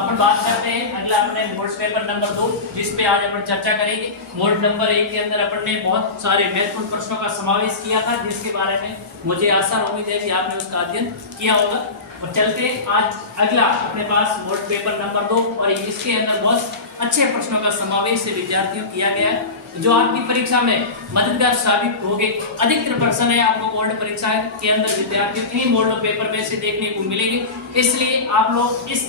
अपन बात करते हैं अगला अपने मोड पेपर नंबर 2 जिस पे आज अपन चर्चा करेंगे। मोड नंबर 1 के अंदर अपन ने बहुत सारे महत्वपूर्ण प्रश्नों का समावेश किया था जिसके बारे में मुझे आशा और उम्मीद है कि आपने उसका अध्ययन किया होगा। और चलते हैं आज अगला अपने पास मोड पेपर नंबर 2 और इसके अंदर बहुत अच्छे प्रश्नों का समावेश विद्यार्थियों किया गया है जो आपकी परीक्षा में मददगार साबित होंगे। अधिकतर प्रश्न है आपको बोर्ड परीक्षा के अंदर विद्यार्थियों इन्हीं मोड पेपर में से देखने को मिलेंगे, इसलिए आप लोग इस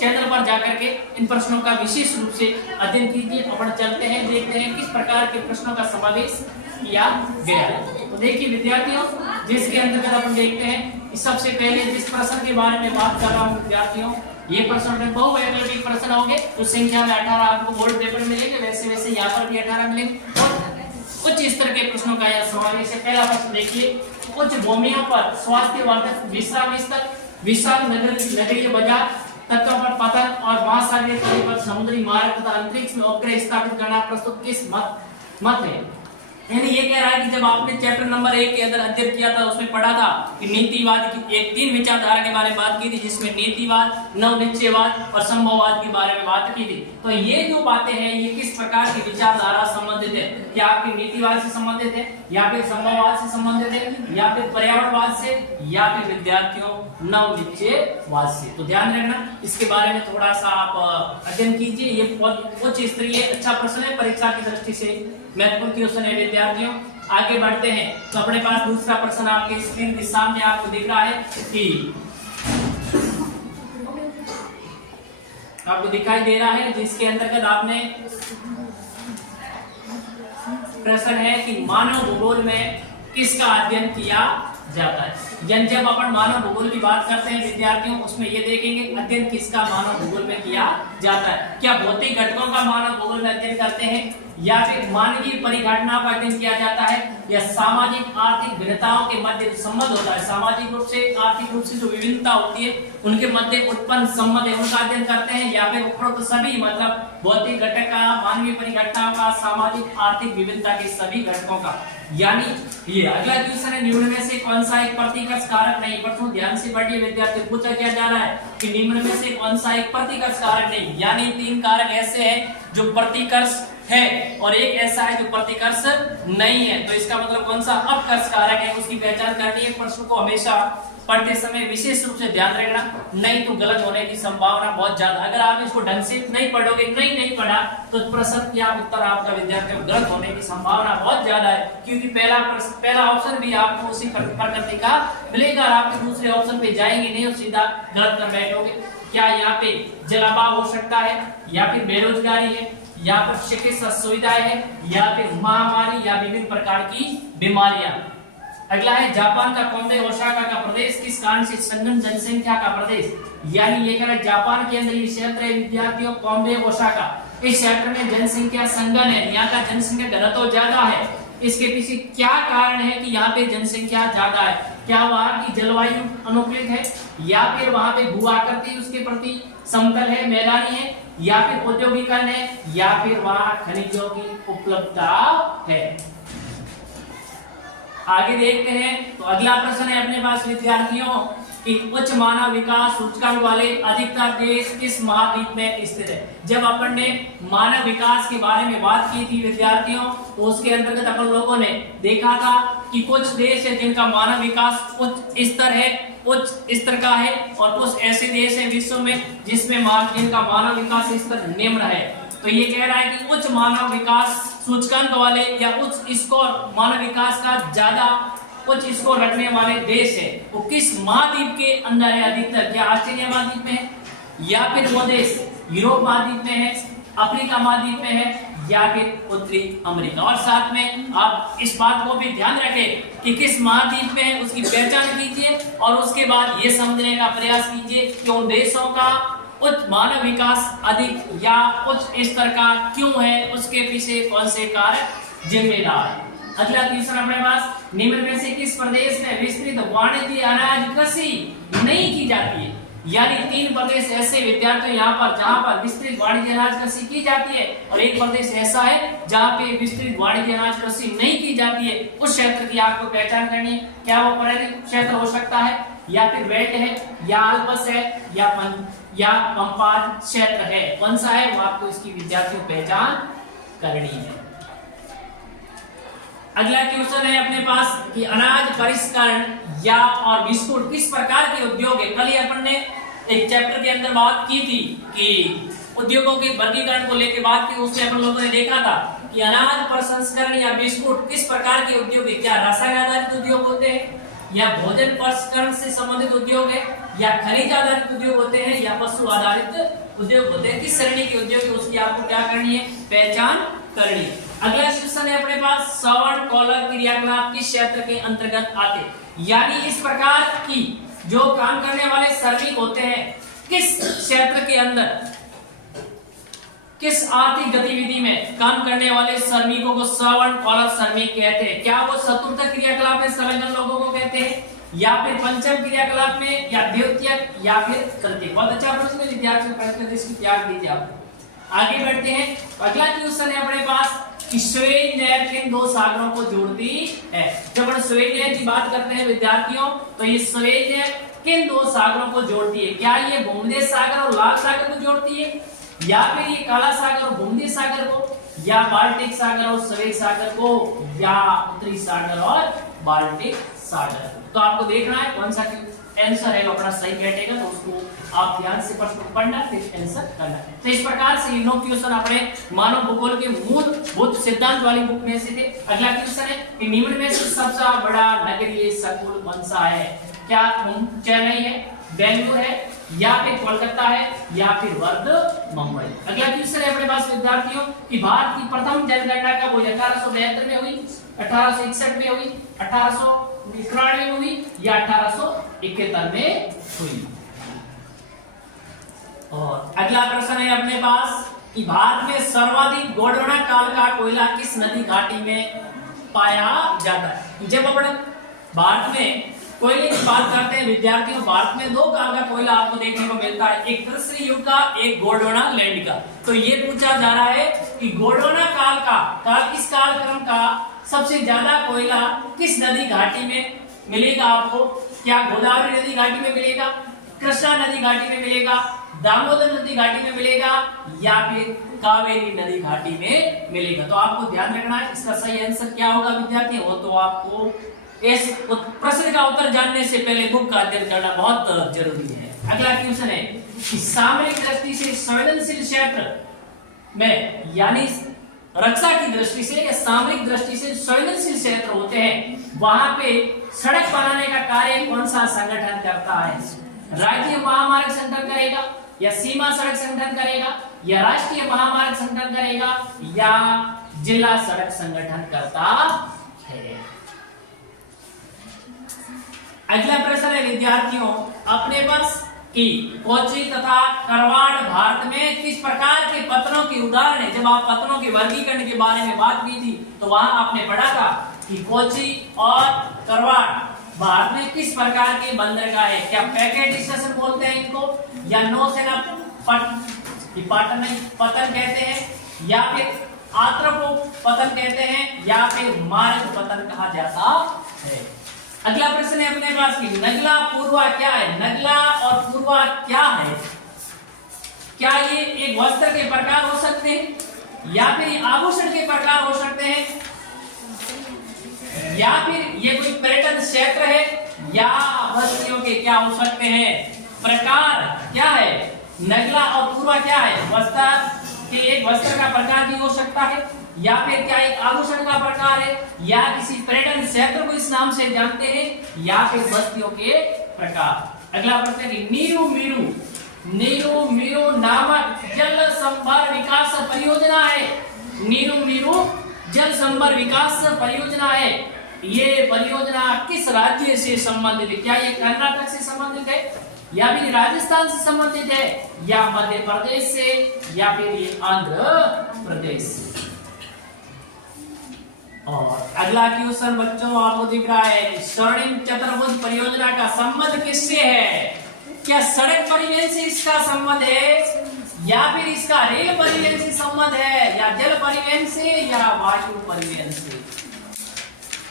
चैनल पर जाकर के इन प्रश्नों का विशेष रूप से अध्ययन कीजिए। अपन चलते हैं देखते हैं किस प्रकार के प्रश्नों का समावेश किया गया है। तो देखिए विद्यार्थियों, जिसके अंतर्गत अपन देखते हैं सबसे पहले जिस प्रश्न के बारे में बात कर रहा हूँ विद्यार्थियों, ये प्रश्न बहुवैकल्पिक प्रश्न होंगे जो संख्या में 18 आपको बोर्ड पेपर में मिलेंगे, वैसे वैसे यहाँ पर भी 18 मिलेंगे। और उच्च स्तर के प्रश्नों का यह समावेश है। पहला प्रश्न देखिए, उच्च भूमियों पर स्वास्थ्यवर्धक विश्राम स्थल, विशाल नगरीय बाजार तत्वों पर पतन और महासागरीय तल पर समुद्री मार्ग तथा अंतरिक्ष में उपग्रह स्थापित करना प्रस्तुत किस मत है। यानी ये कह रहा है कि जब आपने चैप्टर नंबर 1 के अंदर अध्ययन किया था उसमें पढ़ा था कि नीतिवाद की एक 3 विचारधारा के बारे में बात की थी जिसमें नीतिवाद, नवनिश्चयवाद और संभववाद के बारे में बात की थी। तो ये जो बातें हैं ये किस प्रकार की विचारधारा संबंधित है, क्या आपके नीतिवाद से संबंधित है या फिर संभववाद से संबंधित है या फिर पर्यावरणवाद से या फिर विद्यार्थियों नवनिश्चयवाद से। तो ध्यान रखना, इसके बारे में थोड़ा सा आप अध्ययन कीजिए। ये बहुत उच्च स्तरीय अच्छा प्रश्न है, परीक्षा की दृष्टि से महत्वपूर्ण क्वेश्चन है विद्यार्थियों। आगे बढ़ते हैं तो अपने पास दूसरा प्रश्न आपके स्क्रीन के सामने आपको दिख रहा है कि आपको दिखाई दे रहा है जिसके अंतर्गत आपने प्रश्न है कि मानव भूगोल में किसका अध्ययन किया जाता है। जब अपन मानव भूगोल की बात करते हैं विद्यार्थियों उसमें ये देखेंगे अध्ययन किसका मानव भूगोल में किया जाता है। क्या भौतिक घटकों का मानव भूगोल में अध्ययन करते हैं या फिर मानवीय परिघटनाओं का अध्ययन किया जाता है या सामाजिक आर्थिक भिन्नताओं के मध्य संबंध होता है, सामाजिक रूप से आर्थिक रूप से जो विभिन्नता होती है उनके मध्य उत्पन्न संबंध है उनका अध्ययन करते हैं या फिर उपरोक्त सभी मतलब भौतिक घटक का, मानवीय परिघटनाओं का, सामाजिक आर्थिक विभिन्नता के सभी घटकों का। यानी ये अगला क्वेश्चन है निम्न में से कौन सा एक प्रतिकर्ष कारक नहीं। प्रश्न ध्यान से पढ़िए विद्यार्थी, पूछा क्या जा रहा है कि निम्न में से कौन सा एक प्रतिकर्ष कारक नहीं, यानी 3 कारक ऐसे हैं जो प्रतिकर्ष है और एक ऐसा है जो प्रतिकर्ष नहीं है। तो इसका मतलब कौन सा अपकर्ष कारक है उसकी पहचान करनी है। प्रश्न को हमेशा पढ़ते समय विशेष रूप से ध्यान रखना, नहीं तो गलत होने की संभावना बहुत ज्यादा। अगर आप इसको ढंग से नहीं पढ़ोगे, नहीं पढ़ा तो प्रश्न या उत्तर आपका विद्यार्थियों गलत होने की संभावना बहुत ज्यादा है, क्योंकि पहला ऑप्शन भी आपको उसी प्रकृति का मिलेगा, आप दूसरे ऑप्शन पे जाएंगे नहीं और सीधा गलत कर बैठोगे। क्या यहाँ पे जलाभाव हो सकता है या फिर बेरोजगारी है या फिर चिकित्सा सुविधाएं है या फिर महामारी या विभिन्न प्रकार की बीमारियां। अगला है जापान का कोंबे ओसाका का प्रदेश किस कारण से संघन जनसंख्या का प्रदेश। यानी ये कह रहा है जापान के अंदर ये क्षेत्र है विद्यार्थियों कोंबे ओसाका, इस क्षेत्र में जनसंख्या संघन है, यहाँ का जनसंख्या घनत्व ज्यादा है। इसके पीछे क्या कारण है कि यहाँ पे जनसंख्या ज्यादा है? क्या वहाँ की जलवायु अनुकूलित है या फिर वहाँ पे भू आकृति उसके प्रति समतल है, मैदानी है या फिर औद्योगिकरण है या फिर वहाँ खनिजों की उपलब्धता है। आगे देखते हैं तो अगला प्रश्न है अपने पास विद्यार्थियों कि उच्च मानव विकास सूचकांक वाले अधिकतर देश किस महाद्वीप में स्थित है। जब अपन ने मानव विकास के बारे में बात की थी विद्यार्थियों तो उसके अंतर्गत अपन लोगों ने देखा था कि कुछ देश है जिनका मानव विकास उच्च स्तर का है और कुछ ऐसे देश है विश्व में जिनका मानव विकास स्तर निम्न है। तो ये कह रहा है कि उच्च मानव विकास सूचकांक वाले या उच्च स्कोर मानव विकास का ज्यादा उच्च स्कोर रखने वाले देश है वो किस महाद्वीप के अंदर है अधिकतर। क्या ऑस्ट्रेलिया महाद्वीप में है या फिर वो देश यूरोप महाद्वीप में है, अफ्रीका महाद्वीप में है या फिर उत्तरी अमेरिका। और साथ में आप इस बात को भी ध्यान रखें कि किस महाद्वीप में है उसकी पहचान कीजिए और उसके बाद ये समझने का प्रयास कीजिए कि उन देशों का उच्च मानव विकास अधिक या उच्च स्तर का क्यों है, उसके पीछे कौन से कारक जिम्मेदार है। अगला क्वेश्चन अपने पास निम्न में से किस प्रदेश में विस्तृत वाणिज्य अनाज कृषि नहीं की जाती है। यानी 3 प्रदेश ऐसे विद्यार्थियों यहाँ पर जहाँ पर विस्तृत वाणिज्य अनाज कृषि की जाती है और एक प्रदेश ऐसा है जहाँ पे विस्तृत वाणिज्य अनाज कृषि नहीं की जाती है। उस क्षेत्र की आपको पहचान करनी है। क्या वो पर्यटन क्षेत्र हो सकता है या फिर वेट है, या अल्पस है, या पंपाद क्षेत्र है, कौन सा है वो आपको इसकी विद्यार्थियों पहचान करनी है। अगला क्वेश्चन है अपने पास कि अनाज परिष्करण या और बिस्कुट किस प्रकार के उद्योग है। कल ही अपन ने एक चैप्टर के अंदर बात की थी कि उद्योगों के वर्गीकरण को लेकर बात की, उसमें अपन लोगों ने देखा था कि अनाज प्रसंस्करण या बिस्कुट किस प्रकार के उद्योग है। क्या रसायन आधारित उद्योग होते हैं, या भोजन प्रसंस्करण से संबंधित उद्योग है, या खनिज आधारित उद्योग होते हैं, या पशु आधारित उद्योग होते हैं। किस श्रेणी के उद्योग है उसकी आपको क्या करनी है, पहचान करनी है। अगला क्वेश्चन है अपने पास सवर्ण कॉलर क्रियाकलाप किस क्षेत्र के अंतर्गत आते हैं, यानी इस प्रकार की जो काम करने वाले श्रमिक होते हैं किस क्षेत्र के अंदर, किस आर्थिक गतिविधि में काम करने वाले श्रमिकों को सवर्ण कॉलर श्रमिक कहते हैं। क्या वो चतुर्थ क्रियाकलाप में संलग्न लोगों को कहते हैं, या फिर पंचम क्रियाकलाप में, या द्वितीयक, या फिर तृतीयक। बहुत अच्छा प्रश्न है विद्यार्थियों का, इसकी त्याग दीजिए आप। आगे बढ़ते हैं। अगला क्वेश्चन है अपने पास कि स्वेज नहर किन दो सागरों को जोड़ती है। जब हम स्वेज नहर की बात करते हैं विद्यार्थियों, तो ये स्वेज नहर किन दो सागरों को जोड़ती है। क्या ये भूमध्य सागर और लाल सागर को जोड़ती है, या फिर ये काला सागर और भूमध्य सागर को, या बाल्टिक सागर और स्वेज सागर को, या उत्तरी सागर और बाल्टिक सागर। तो आपको देखना है कौन सा आंसर है अपना सही बैठेगा, तो उसको आप ध्यान से प्रश्न पढ़ना फिर आंसर करना। तो इस प्रकार से ये 9 क्वेश्चन अपने मानव भूगोल के मूलभूत सिद्धांत वाली बुक में से थे। अगला क्वेश्चन है कि निम्न में से सबसे बड़ा नगरीय संकुल कौन सा है। क्या चेन्नई है, बेंगलुरु है, या फिर कोलकाता है, या फिर मुंबई। अगला क्वेश्चन है अपने पास विद्यार्थियों कि भारत की प्रथम जनगणना कब हुई। 1872 में हुई, 1861 में हुई, 1891 में हुई, या 1871 में हुई। और अगला प्रश्न है अपने पास कि भारत में सर्वाधिक गोंडवाना काल का कोयला किस नदी घाटी में पाया जाता है। जब अपन भारत में कोयले की बात करते हैं विद्यार्थियों, भारत में 2 काल का कोयला आपको देखने को मिलता है, एक कृष्ण युग का, एक गोंडवाना लैंड का। तो ये पूछा जा रहा है कि गोंडवाना काल किस कालक्रम का सबसे ज्यादा कोयला किस नदी घाटी में मिलेगा आपको। क्या गोदावरी नदी घाटी में मिलेगा, कृष्णा नदी घाटी में मिलेगा, दामोदर नदी घाटी में मिलेगा, या फिर कावेरी नदी घाटी में मिलेगा। तो आपको ध्यान रखना है इसका सही आंसर क्या होगा विद्यार्थी। वो तो आपको इस प्रश्न का उत्तर जानने से पहले बुक का अध्ययन करना बहुत जरूरी है। अगला क्वेश्चन है कि सामरिक दृष्टि से संवेदनशील क्षेत्र में, यानी रक्षा की दृष्टि से या सामरिक दृष्टि से संवेदनशील क्षेत्र होते हैं, वहां पे सड़क बनाने का कार्य कौन सा संगठन करता है। राज्य महामार्ग संगठन करेगा, या सीमा सड़क संगठन करेगा, या राष्ट्रीय महामार्ग संगठन करेगा, या जिला सड़क संगठन करता है। अगला प्रश्न है विद्यार्थियों अपने पास कि कोची तथा करवाड़ भारत में किस प्रकार के पत्तनों की उदाहरण है। जब आप पत्तनों के वर्गीकरण के बारे में बात की थी तो वहां आपने पढ़ा था कि कोची और करवाड़ भारत में किस प्रकार के बंदरगाह है। क्या पैकेट स्टेशन बोलते हैं इनको, या नौसेना पतन कहते हैं, या फिर आत्रपो पतन कहते हैं, या फिर मार्ग पतन कहा जाता है। अगला प्रश्न है अपने पास कि नगला पूर्वा क्या है। नगला और पूर्वा क्या है। क्या ये एक वस्त्र के प्रकार हो सकते हैं, या फिर आभूषण के प्रकार हो सकते हैं, या फिर ये कोई पर्यटन क्षेत्र है, या वस्त्रों के क्या हो सकते हैं प्रकार क्या है। नगला और पूर्वा क्या है, वस्त्र के एक वस्त्र का प्रकार भी हो सकता है, या फिर क्या एक आभूषण का प्रकार है, या किसी पर्यटन क्षेत्र को इस नाम से जानते हैं, या फिर बस्तियों के प्रकार। अगला प्रश्न है कि नीरू मीरू नामक जल संभर विकास परियोजना है। नीरू मीरू जल संभर विकास परियोजना है। ये परियोजना किस राज्य से संबंधित है। क्या ये कर्नाटक से संबंधित है, या फिर राजस्थान से संबंधित है, या मध्य प्रदेश से, या फिर ये आंध्र प्रदेश से। और अगला क्वेश्चन बच्चों आपको दिख रहा है स्वर्णिम चतुर्भुज परियोजना का संबंध किससे है। क्या सड़क परिवहन से इसका संबंध है, या फिर इसका रेल परिवहन से संबंध है, या जल परिवहन से, या वायु परिवहन से।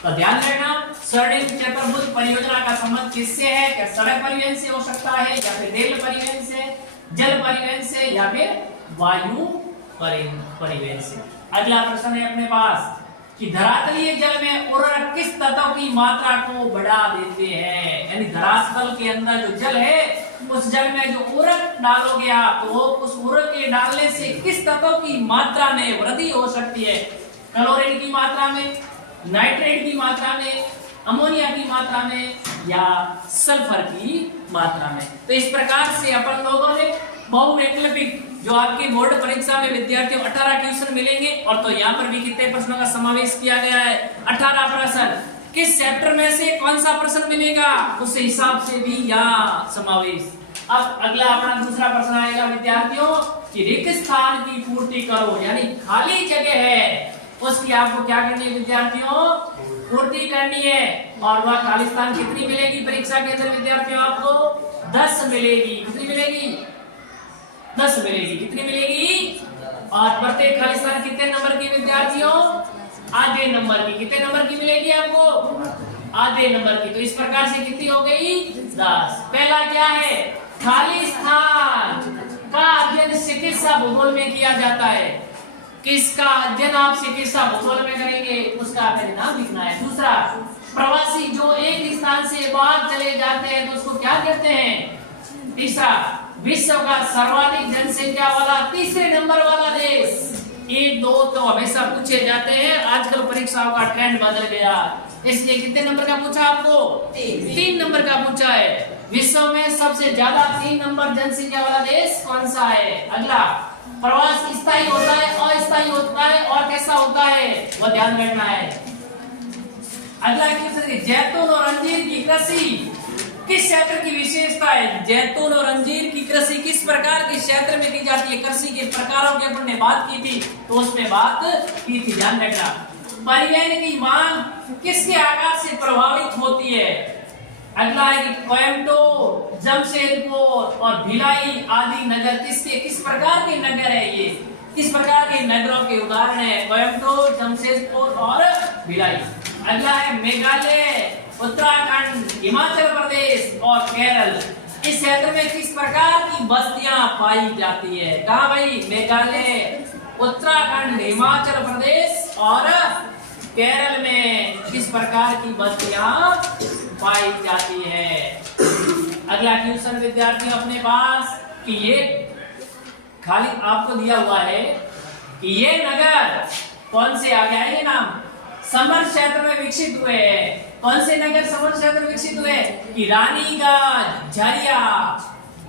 तो ध्यान रखना, स्वर्णिम चतुर्भुज परियोजना का संबंध किससे है? क्या सड़क परिवहन से हो सकता है, या फिर रेल परिवहन से, जल परिवहन से, या फिर वायु परिवहन से। अगला प्रश्न है अपने पास कि धरातलीय जल में उर्वरक किस तत्व की मात्रा को बढ़ा देते हैं? यानी धरातल के अंदर जो जल है, उस जल में जो उर्वरक डालोगे आप, तो उस उर्वरक के डालने से किस तत्व की मात्रा में वृद्धि हो सकती है? क्लोरीन की मात्रा में, नाइट्रेट की मात्रा में, अमोनिया की मात्रा में, या सल्फर की मात्रा में। तो इस प्रकार से अपन लोगों ने बहुवैकल्पिक जो आपके बोर्ड परीक्षा में विद्यार्थियों 18 क्वेश्चन मिलेंगे, और तो यहाँ पर भी कितने प्रश्नों का समावेश किया गया है? 18 प्रश्न। किस चैप्टर में से कौन सा प्रश्न मिलेगा, उस हिसाब से भी यहाँ समावेश। अब अगला अपना दूसरा प्रश्न आएगा विद्यार्थियों कि रिक्त स्थान की पूर्ति करो, यानी खाली जगह है उसकी आपको क्या करनी है विद्यार्थियों? पूर्ति करनी है। और वह खाली स्थान कितनी मिलेगी परीक्षा के अंदर विद्यार्थियों? आपको 10 मिलेगी। कितनी मिलेगी? 10 मिलेगी। कितनी मिलेगी? और प्रत्येक खाली स्थान कितने नंबर की विद्यार्थियों? आधे नंबर की। कितने नंबर की मिलेगी आपको? आधे नंबर की। तो इस प्रकार से कितनी हो गई? 10। पहला क्या है? खाली स्थान का अध्ययन चिकित्सा भूगोल में किया जाता है। किसका अध्ययन आप चिकित्सा भूगोल में करेंगे, उसका परिणाम लिखना है। दूसरा, प्रवासी जो एक स्थान से बाहर चले जाते हैं तो उसको क्या कहते हैं? तीसरा, विश्व का सर्वाधिक जनसंख्या वाला तीसरे नंबर वाला देश। ये दो तो हमेशा पूछे जाते हैं, आजकल परीक्षाओं का ट्रेंड बदल गया, इसलिए कितने नंबर का पूछा आपको? 3 नंबर का पूछा है। विश्व में सबसे ज्यादा 3 नंबर जनसंख्या वाला देश कौन सा है? अगला, प्रवास स्थायी होता है, अस्थायी होता है, और कैसा होता है, वो ध्यान रखना है। अगला क्वेश्चन, जैतून और अंजीर की कृषि किस क्षेत्र की विशेषता है? जैतून और अंजीर की कृषि किस प्रकार के क्षेत्र में की जाती है? कृषि के प्रकारों की अपन ने बात की थी, तो उसमें बात की थी, ध्यान रखना। परिवहन की मांग किसके आकार से प्रभावित होती है? अगला है कि कोयम्बटूर, जमशेदपुर और भिलाई आदि नगर किस प्रकार के नगर है? ये किस प्रकार के नगरों के उदाहरण है? कोयम्बटूर, जमशेदपुर और भिलाई। अगला है मेघालय, उत्तराखंड, हिमाचल प्रदेश और केरल। इस क्षेत्र में किस प्रकार की बस्तियां पाई जाती है? कहाँ भाई? मेघालय, उत्तराखंड, हिमाचल प्रदेश और केरल में किस प्रकार की बस्तियां पाई जाती है? अगला क्वेश्चन विद्यार्थियों अपने पास कि ये खाली आपको दिया हुआ है कि ये नगर कौन से आ गया है? ये नाम समर क्षेत्र में विकसित हुए हैं। कौन से नगर समर क्षेत्र में विकसित हुए? कि रानीगंज, झरिया,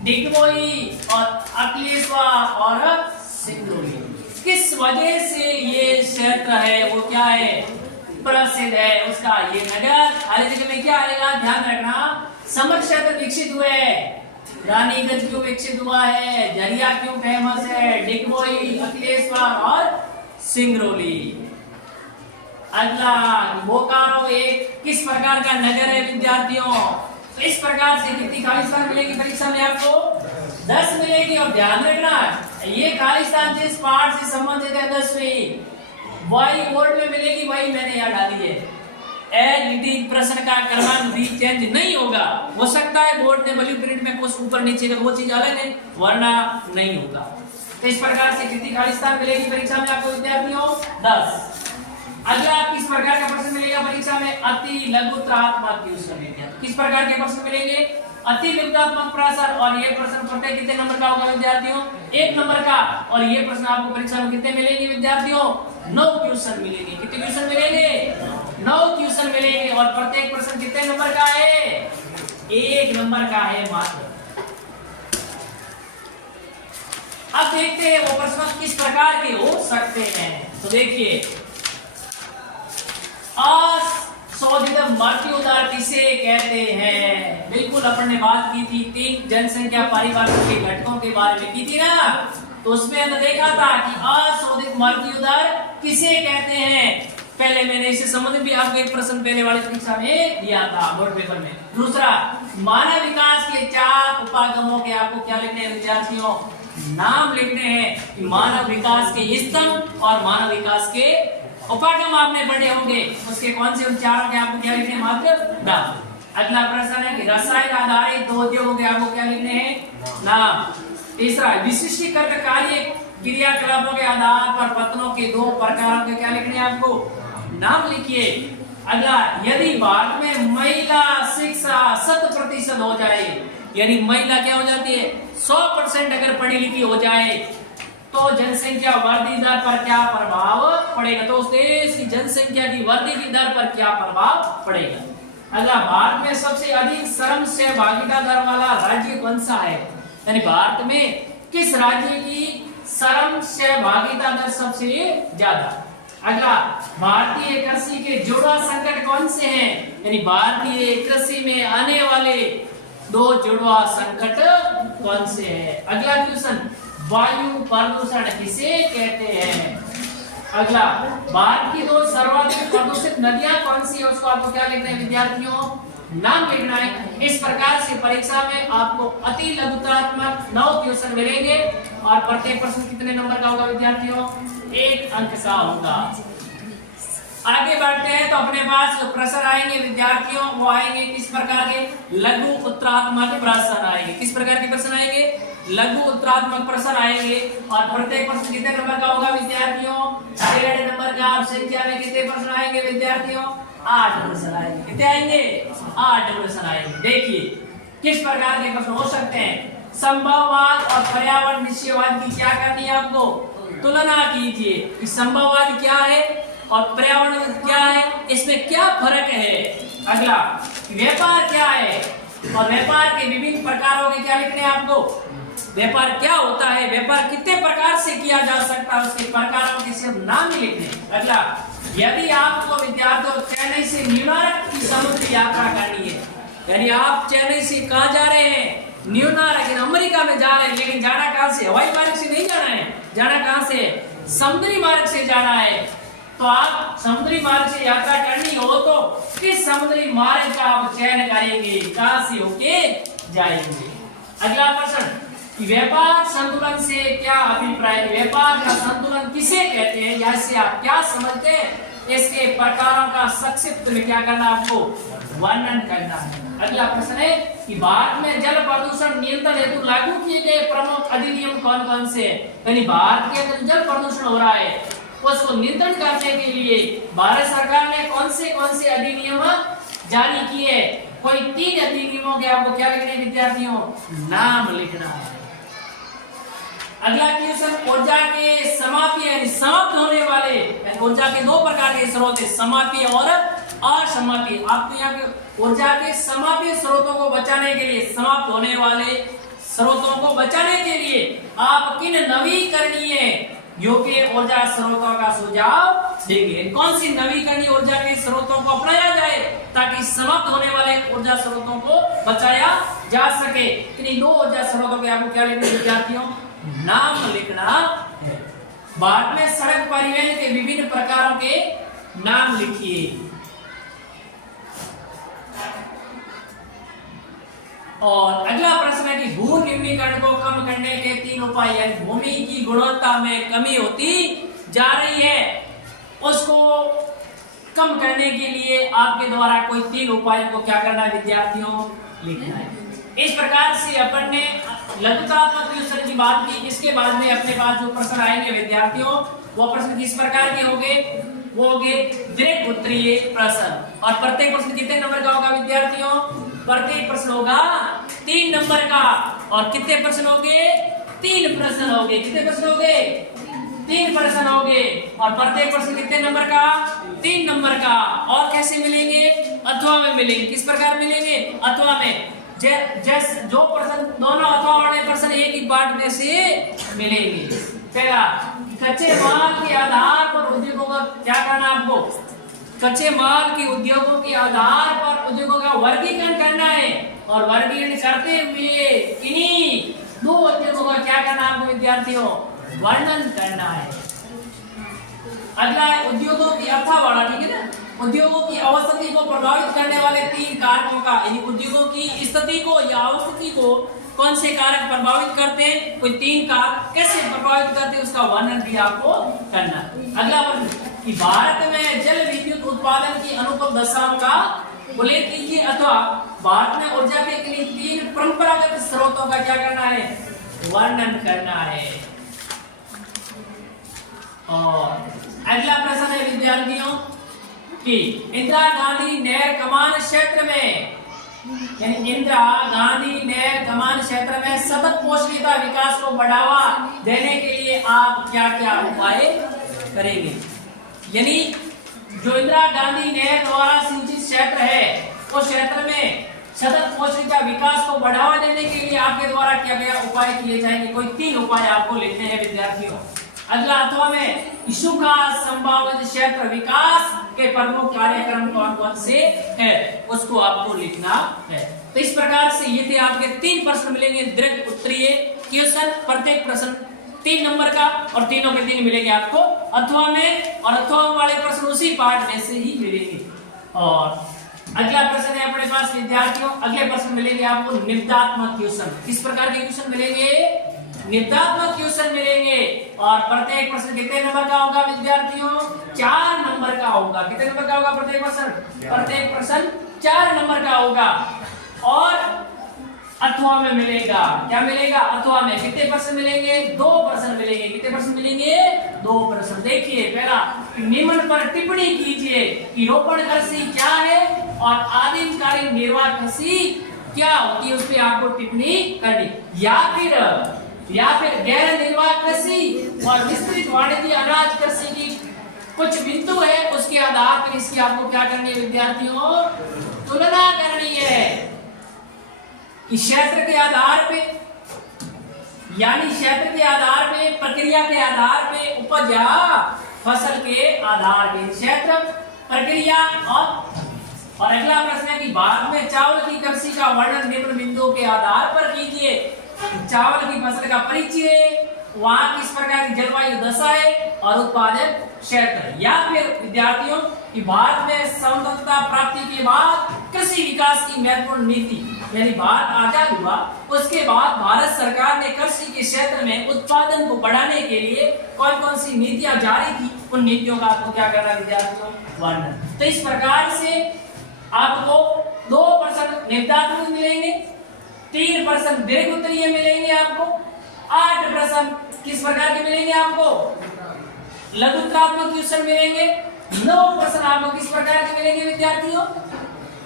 डिगबोई और अकलेश्वर और सिंगरौली। किस वजह से ये क्षेत्र है वो क्या है? प्रसिद्ध है। उसका ये नगर खाली जगह में क्या आएगा? ध्यान रखना, समर क्षेत्र विकसित हुए। रानीगंज क्यों विकसित हुआ है? झरिया क्यों फेमस है? डिगबोई, अकलेश्वर और सिंगरौली। अगला, बोकारो एक किस प्रकार का नगर है विद्यार्थियों? तो इस प्रकार से कितनी खाली स्थान मिलेगी परीक्षा में आपको? 10 मिलेगी। और ध्यान रखना, ये खाली स्थान जिस पाठ से संबंधित है 10वीं, वही बोर्ड में मिलेगी, वही मैंने यहाँ डाली है। प्रश्न का क्रमांक भी चेंज नहीं होगा। हो सकता है बोर्ड ने ब्लू प्रिंट में कुछ ऊपर नीचे का वो चीज अलग है, वरना नहीं होगा। तो इस प्रकार से कितनी खाली स्थान मिलेगी परीक्षा में आपको विद्यार्थियों? 10। अगला किस प्रकार का प्रश्न मिलेगा परीक्षा में? अति लघुत्रात्मक क्वेश्चन। किस प्रकार के प्रश्न मिलेंगे? अति लघुत्रात्मक प्रश्न। और ये प्रश्न प्रत्येक कितने नंबर का होगा विद्यार्थियों? 1 नंबर का। और ये प्रश्न आपको परीक्षा में कितने मिलेंगे विद्यार्थियों? 9 क्वेश्चन मिलेंगे। कितने क्वेश्चन मिलेंगे? 9 क्वेश्चन मिलेंगे। और प्रत्येक प्रश्न कितने नंबर का है? 1 नंबर का है मात्र। अब देखते हैं वो प्रश्न किस प्रकार के हो सकते हैं। तो देखिए, अशोधित मृत्युदर किसे कहते हैं? बिल्कुल अपन ने बात की थी 3 जनसंख्या परिवर्तन के घटकों के बारे में की थी ना, तो उसमें हमने देखा था कि अशोधित मृत्युदर किसे कहते हैं। पहले मैंने इससे संबंधित भी आपको एक प्रश्न पहले वाली परीक्षा में दिया था बोर्ड पेपर में। दूसरा, मानव विकास के 4 उपागमों के आपको क्या लिखने हैं विद्यार्थियों? नाम लिखने हैं कि मानव विकास के स्तंभ और मानव विकास के उपागम आपने पढ़े होंगे, उसके कौन से उच्चारण के आपको क्या लिखने हैं? मात्र नाम। अगला प्रश्न है कि रसायन आधारित दो उद्योगों के आपको क्या लिखने हैं? नाम। तीसरा, विशिष्टीकृत कार्य क्रियाकलापों के आधार पर पत्रों के दो प्रकारों के क्या लिखने हैं आपको? नाम लिखिए। अगला, यदि भारत में महिला शिक्षा 100% हो जाए, यानी महिला क्या हो जाती है? 100% अगर पढ़ी लिखी हो जाए तो जनसंख्या वृद्धि दर पर क्या प्रभाव पड़ेगा? तो उस देश की जनसंख्या की वृद्धि की दर पर क्या प्रभाव पड़ेगा? अगला, भारत में सबसे अधिक श्रम सहभागिता दर वाला राज्य कौन सा है? यानी भारत में किस राज्य की श्रम सहभागिता दर सबसे ज्यादा? अगला, भारतीय कृषि के जुड़वा संकट कौन से हैं? यानी भारतीय कृषि में आने वाले दो जुड़वा संकट कौन से हैं? अगला क्वेश्चन, वायु प्रदूषण किसे कहते हैं? अगला, भारत की दो सर्वाधिक प्रदूषित नदियां कौन सी है? उसको आपको क्या लिखना है विद्यार्थियों? नाम लिखना है। इस प्रकार से परीक्षा में आपको अति लघुतात्मक 9 क्वेश्चन मिलेंगे और प्रत्येक प्रश्न कितने नंबर का होगा विद्यार्थियों? 1 अंक का होगा। आगे बढ़ते हैं तो अपने पास जो प्रश्न आएंगे विद्यार्थियों वो आएंगे किस प्रकार के? लघु उत्तरात्मक प्रश्न आएंगे। किस प्रकार के प्रश्न आएंगे? लघु उत्तरात्मक प्रश्न आएंगे और प्रत्येक प्रश्न कितने नंबर का होगा विद्यार्थियों? 1.5 नंबर का। और संख्या में कितने प्रश्न आएंगे विद्यार्थियों? 8 प्रश्न आएंगे। कितने आएंगे? 8 प्रश्न आएंगे। देखिए किस प्रकार के प्रश्न हो सकते हैं। संभववाद और पर्यावरण निश्चयवाद की क्या करनी है आपको? तुलना कीजिए कि संभववाद क्या है और पर्यावरण क्या है, इसमें क्या फर्क है। अगला, व्यापार क्या है और व्यापार के विभिन्न प्रकारों के क्या लिखने हैं आपको? व्यापार क्या होता है, व्यापार कितने प्रकार से किया जा सकता है, उसके प्रकारों के सिर्फ नाम ही लिखने। अगला, यदि आपको विद्यार्थियों चेन्नई से न्यूयॉर्क की समुद्री यात्रा करनी है, यानी आप चेन्नई से कहाँ जा रहे हैं? न्यूयॉर्क, अमेरिका में जा रहे हैं, लेकिन जाना कहाँ से? हवाई मार्ग से नहीं जाना है, जाना कहाँ से? समुद्री मार्ग से जाना है। तो आप समुद्री मार्ग से यात्रा करनी हो तो किस समुद्री मार्ग का आप चयन करेंगे? कहाँ से होके जाएंगे? अगला प्रश्न, व्यापार संतुलन से क्या अभिप्राय है? व्यापार का संतुलन किसे कहते हैं या इससे आप क्या समझते हैं? इसके प्रकारों का संक्षिप्त में क्या करना आपको? वर्णन करना है। अगला प्रश्न है कि भारत में जल प्रदूषण नियंत्रण हेतु लागू किए गए प्रमुख अधिनियम कौन कौन से हैं? यानी भारत के अंदर जल प्रदूषण हो रहा है, उसको नियंत्रण करने के लिए भारत सरकार ने कौन से अधिनियम जारी किए? कोई 3 अधिनियमों के आपको क्या लिखने विद्यार्थियों? नाम लिखना है। अगला क्वेश्चन, ऊर्जा के समाप्य यानी समाप्त होने वाले, ऊर्जा के 2 प्रकार के स्रोत है, समाप्य और असमाप्य। आपको यहाँ पे ऊर्जा के समाप्य स्रोतों को बचाने के लिए, समाप्त होने वाले स्रोतों को बचाने के लिए आप किन नवीकरणीय योग्य ऊर्जा स्रोतों का सुझाव देंगे? कौन सी नवीकरणीय ऊर्जा के स्रोतों को अपनाया जाए ताकि समाप्त होने वाले ऊर्जा स्रोतों को बचाया जा सके? इन 2 ऊर्जा स्रोतों के आपको क्या लिखना विद्यार्थियों? नाम लिखना है। भारत में सड़क परिवहन के विभिन्न प्रकारों के नाम लिखिए। और अगला प्रश्न है कि भू निम्नीकरण को कम करने के 3 उपाय, यानी भूमि की गुणवत्ता में कमी होती जा रही है, उसको कम करने के लिए आपके द्वारा कोई 3 उपायों को क्या करना है विद्यार्थियों? लिखना है। इस प्रकार से अपन ने लघुतात्मक क्वेश्चन की बात की। इसके बाद में अपने पास जो प्रश्न आएंगे विद्यार्थियों वो प्रश्न किस प्रकार के होंगे? वो होंगे दीर्घ उत्तरीय प्रश्न। और प्रत्येक प्रश्न कितने नंबर का होगा विद्यार्थियों? प्रत्येक प्रश्न होगा 3 नंबर का। और कितने प्रश्न होंगे? 3 प्रश्न होंगे। कितने प्रश्न होंगे? 3 प्रश्न होंगे। और प्रत्येक प्रश्न कितने नंबर का? 3 नंबर का। और कैसे मिलेंगे? अथवा में मिलेंगे। किस प्रकार मिलेंगे? अथवा में। जो प्रश्न दोनों अथवा वाले प्रश्न एक ही पार्ट में से मिलेंगे। पहला, कच्चे माल के आधार पर उद्योगों का क्या करना आपको? कच्चे माल के उद्योगों के आधार पर उद्योगों का वर्गीकरण करना है। और वर्गीकरण करते हुए किन्हीं 2 उद्योगों का क्या करना आपको विद्यार्थियों? वर्णन करना है। अगला है उद्योगों की अर्थावाड़ा, ठीक है ना? उद्योगों की अवस्थिति को प्रभावित करने वाले 3 कारकों का, यानी उद्योगों की स्थिति को या अवस्थिति को कौन से कारक प्रभावित करते हैं? कोई 3 कारक कैसे प्रभावित करते हैं उसका वर्णन भी आपको करना है। अगला प्रश्न, कि भारत में जल विद्युत उत्पादन की अनुपम दशाओं का उल्लेख कीजिए, अथवा भारत में ऊर्जा के लिए 3 परंपरागत स्रोतों का क्या करना है, वर्णन करना है। और अगला प्रश्न है विद्यार्थियों कि इंदिरा गांधी नहर कमान क्षेत्र में, यानी इंदिरा गांधी नहर कमान क्षेत्र में सतत पोषणीयता विकास को बढ़ावा देने के लिए आप क्या क्या उपाय करेंगे। यानी जो इंदिरा गांधी नहर द्वारा सिंचित क्षेत्र है उस क्षेत्र में सतत पोषणीयता विकास को बढ़ावा देने के लिए आपके द्वारा क्या क्या उपाय किए जाएंगे। कोई 3 उपाय आपको लिखने हैं विद्यार्थियों। अगला अथवा में सूखा संभावित क्षेत्र विकास के प्रमुख कार्यक्रम कौन कौन से है उसको आपको लिखना है। तो इस प्रकार से ये थे आपके 3 प्रश्न मिलेंगे दीर्घ उत्तरीय क्वेश्चन, प्रत्येक प्रश्न 3 नंबर का, और तीनों के 3 मिलेंगे आपको अथवा में, और अथवा वाले प्रश्न उसी पार्ट में से ही मिलेंगे। और अगला प्रश्न है अपने पास विद्यार्थियों, अगले प्रश्न मिलेंगे आपको निबंधात्मक क्वेश्चन। किस प्रकार के क्वेश्चन मिलेंगे, निबंधात्मक क्वेश्चन मिलेंगे। और प्रत्येक प्रश्न कितने नंबर का होगा विद्यार्थियों, 4 नंबर का होगा। कितने नंबर का होगा प्रत्येक प्रश्न, प्रत्येक प्रश्न 4 नंबर का होगा। और अथवा में मिलेगा, क्या मिलेगा, अथवा में कितने प्रश्न मिलेंगे, 2 प्रश्न मिलेंगे। कितने प्रश्न मिलेंगे, 2 प्रश्न। देखिए पहला, निम्न पर टिप्पणी कीजिए कि रोपण कृषि क्या है और आदिमकालीन निर्वाह कृषि क्या होती है, उस पर आपको टिप्पणी करनी। या फिर गैर निर्वाह कृषि और विस्तृत वाणिज्य अनाज कृषि की कुछ बिंदु है, उसके आधार पर इसकी आपको क्या करनी है विद्यार्थियों, तुलना करनी है कि क्षेत्र के आधार पे, यानी क्षेत्र के आधार पे, प्रक्रिया के आधार पे, उपज या फसल के आधार पे, क्षेत्र, प्रक्रिया। और अगला प्रश्न है कि भारत में चावल की कृषि का वर्णन निम्न बिंदुओं के आधार पर कीजिए। चावल की फसल का परिचय, वहां किस प्रकार की जलवायु दशा है और उत्पादन क्षेत्र। या फिर विद्यार्थियों कि भारत में स्वतंत्रता प्राप्ति के बाद कृषि विकास की महत्वपूर्ण नीति, यानी भारत आजाद हुआ उसके बाद भारत सरकार ने कृषि के क्षेत्र में उत्पादन को बढ़ाने के लिए कौन कौन सी नीतियां जारी की, उन नीतियों का आपको क्या करना विद्यार्थियों, वर्णन। तो इस प्रकार से आपको 2 प्रश्न निबंधात्मक मिलेंगे, 3 प्रश्न दीर्घ उत्तरीय मिलेंगे आपको, 8 प्रश्न किस प्रकार के मिलेंगे आपको, लघुत्तरात्मक क्वेश्चन मिलेंगे, 9 प्रश्न आपको किस प्रकार के मिलेंगे विद्यार्थियों,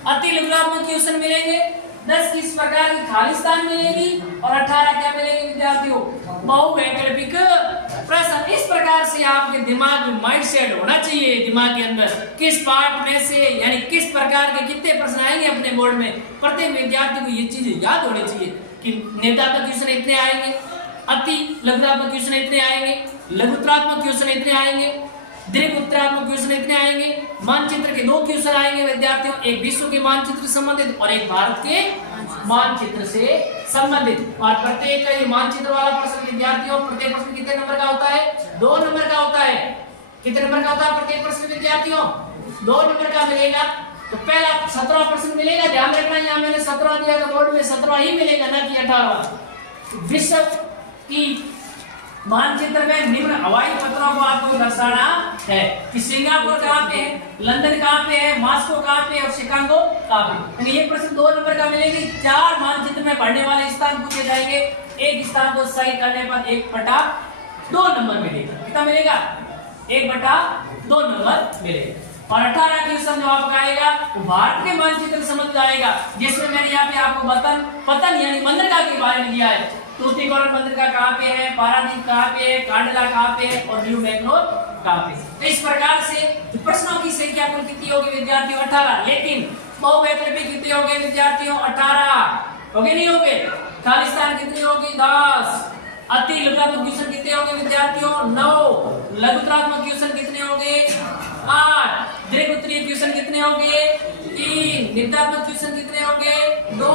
अति लघुत्तरात्मक क्वेश्चन मिलेंगे, 10 किस प्रकार की खाली स्थान मिलेगी, और 18 क्या मिलेंगे विद्यार्थियों, बहुवैकल्पिक प्रश्न। इस प्रकार से आपके दिमाग में माइंड सेट होना चाहिए, दिमाग के अंदर किस पार्ट में से, यानी किस प्रकार के कितने प्रश्न आएंगे अपने बोर्ड में। प्रत्येक विद्यार्थी को ये चीजें याद होनी चाहिए कि निबंधात्मक क्वेश्चन इतने आएंगे, अति लघुत्तरात्मक क्वेश्चन इतने आएंगे, लघुत्तरात्मक क्वेश्चन इतने आएंगे, दीर्घ उत्तरात्मक क्वेश्चन इतने आएंगे, मानचित्र के 2 क्वेश्चन आएंगे विद्यार्थियों, एक विश्व के मानचित्र से संबंधित और एक भारत के मानचित्र से संबंधित। और प्रत्येक का ये मानचित्र वाला प्रश्न विद्यार्थियों, प्रत्येक प्रश्न कितने नंबर का होता है, 2 नंबर का होता है। कितने नंबर का होता है प्रत्येक प्रश्न विद्यार्थियों, 2 नंबर का मिलेगा। तो पहला 17 प्रश्न मिलेगा, ध्यान रखना, यहाँ मैंने 17 दिया तो बोर्ड में 17 ही मिलेगा, ना कि 18। विश्व की मानचित्र में निम्न हवाई पत्रों को आपको दर्शाना है कि सिंगापुर कहाँ पे है, लंदन कहाँ पे है, मॉस्को कहाँ पे है और शिकागो कहाँ पे। तो ये प्रश्न 2 नंबर का मिलेगी। 4 मानचित्र में पढ़ने वाले स्थान पूछे जाएंगे, एक स्थान को सही करने पर 1/2 नंबर मिलेगा। कितना मिलेगा, 1/2 नंबर मिलेगा। और 18 क्वेश्चन जो आपका आएगा वो भारत के मानचित्र समझ आएगा, जिसमें मैंने यहाँ पे आपको पतन यानी बंदरगाह के बारे में दिया है। तूतीकोरन बंदरगाह कहाँ पे है, पारादीप कहाँ पे है, कांडला कहाँ पे है और न्यू बैंगलोर कहाँ पे। तो इस प्रकार से प्रश्नों की संख्या कुल कितनी होगी विद्यार्थियों, 18। लेकिन बहुवैकल्पिक कितने हो गए विद्यार्थियों, 18 हो गए, नहीं हो गए। खाली स्थान कितनी होगी, 10। अति लघुत्तरात्मक क्वेश्चन कितने हो गए विद्यार्थियों, 9। लघुत्तरात्मक क्वेश्चन कितने हो गए, 8। दीर्घ उत्तरीय क्वेश्चन कितने हो गए, 3। निबंधात्मक क्वेश्चन कितने हो गए, 2।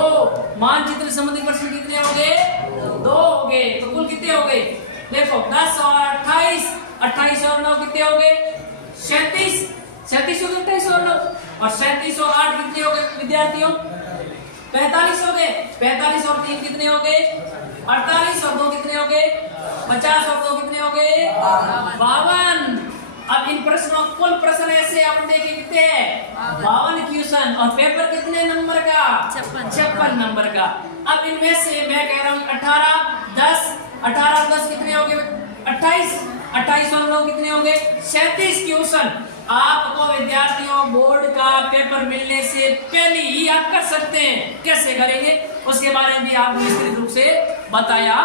मानचित्र संबंधी प्रश्न कितने हो गए, 2 हो गए। तो कुल कितने हो गए, देखो 10 और 28, 28 और 9 कितने हो गए, 37। 37 हो गए, 28 और 9, और 37 और 8 कितने हो गए विद्यार्थियों, 45 हो गए। 45 और 3 कितने हो गए, 48 और 2 कितने हो गए, 50 और 2 कितने हो गए, 52। अब इन प्रश्नों कुल प्रश्न ऐसे आप देखे कितने हैं 52 क्वेश्चन और पेपर कितने नंबर का 56 नंबर का। अब इनमें से मैं कह रहा हूँ 18 10 कितने हो गए 28 और 9 कितने हो गए 37 क्वेश्चन आपको विद्यार्थियों बोर्ड का पेपर मिलने से पहले ही आप कर सकते हैं। कैसे करेंगे उसके बारे में भी आपको विस्तृत रूप से बताया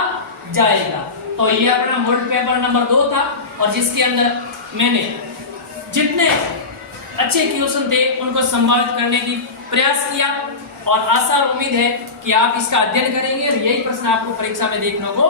जाएगा। तो ये अपना बोर्ड पेपर नंबर 2 था और जिसके अंदर मैंने जितने अच्छे क्वेश्चन थे उनको संभावित करने की प्रयास किया और आशा और उम्मीद है कि आप इसका अध्ययन करेंगे और यही प्रश्न आपको परीक्षा में देखने को